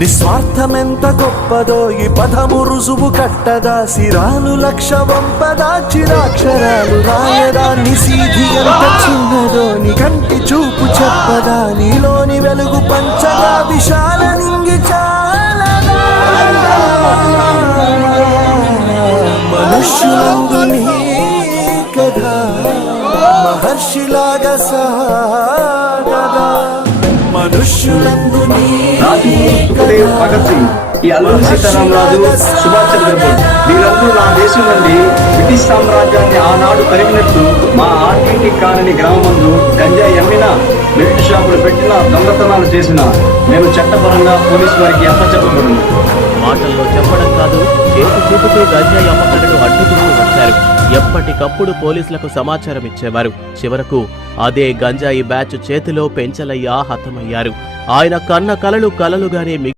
నిస్వార్థమెంత గొప్పదో ఈ పదము రుజువు కట్టదా, సిరాలు లక్ష వంపదా, చిరాక్షరాలు రాయదా, నిసీధి ఎంత చిన్నదో నీ కంటి చూపు చెప్పదా, నీలోని వెలుగు పంచగా విశాల నింగి చాలదా. మనుష్యులందు నీ కథ మహర్షిలాగా సాగదా, మనుష్యులందు నీ భగత్ సింగ్, ఈ అల్లూరి సీతారామరాజు, సుభాష్ చంద్రబోస్ వీరందరూ నా దేశం నుండి బ్రిటిష్ సామ్రాజ్యాన్ని ఆనాడు తరిమినట్టు మా ఆర్టీటీ కాలనీ గ్రామమందు గంజాయి అమ్మినా, బెల్ట్ షాపులు పెట్టినా, దొంగతనాలు చేసినా మేము చట్టపరంగా పోలీసు వారికి అప్పచెప్పబడును. మాటల్లో చెప్పడం కాదు, చేతి చూపుతూ గంజాయి అమ్మకాలను అడ్డుకుంటూ వచ్చారు. ఎప్పటికప్పుడు పోలీసులకు సమాచారం ఇచ్చేవారు. చివరకు అదే గంజాయి బ్యాచ్ చేతిలో పెంచలయ్య హతమయ్యారు. ఆయన కన్న కలలు కలలుగానే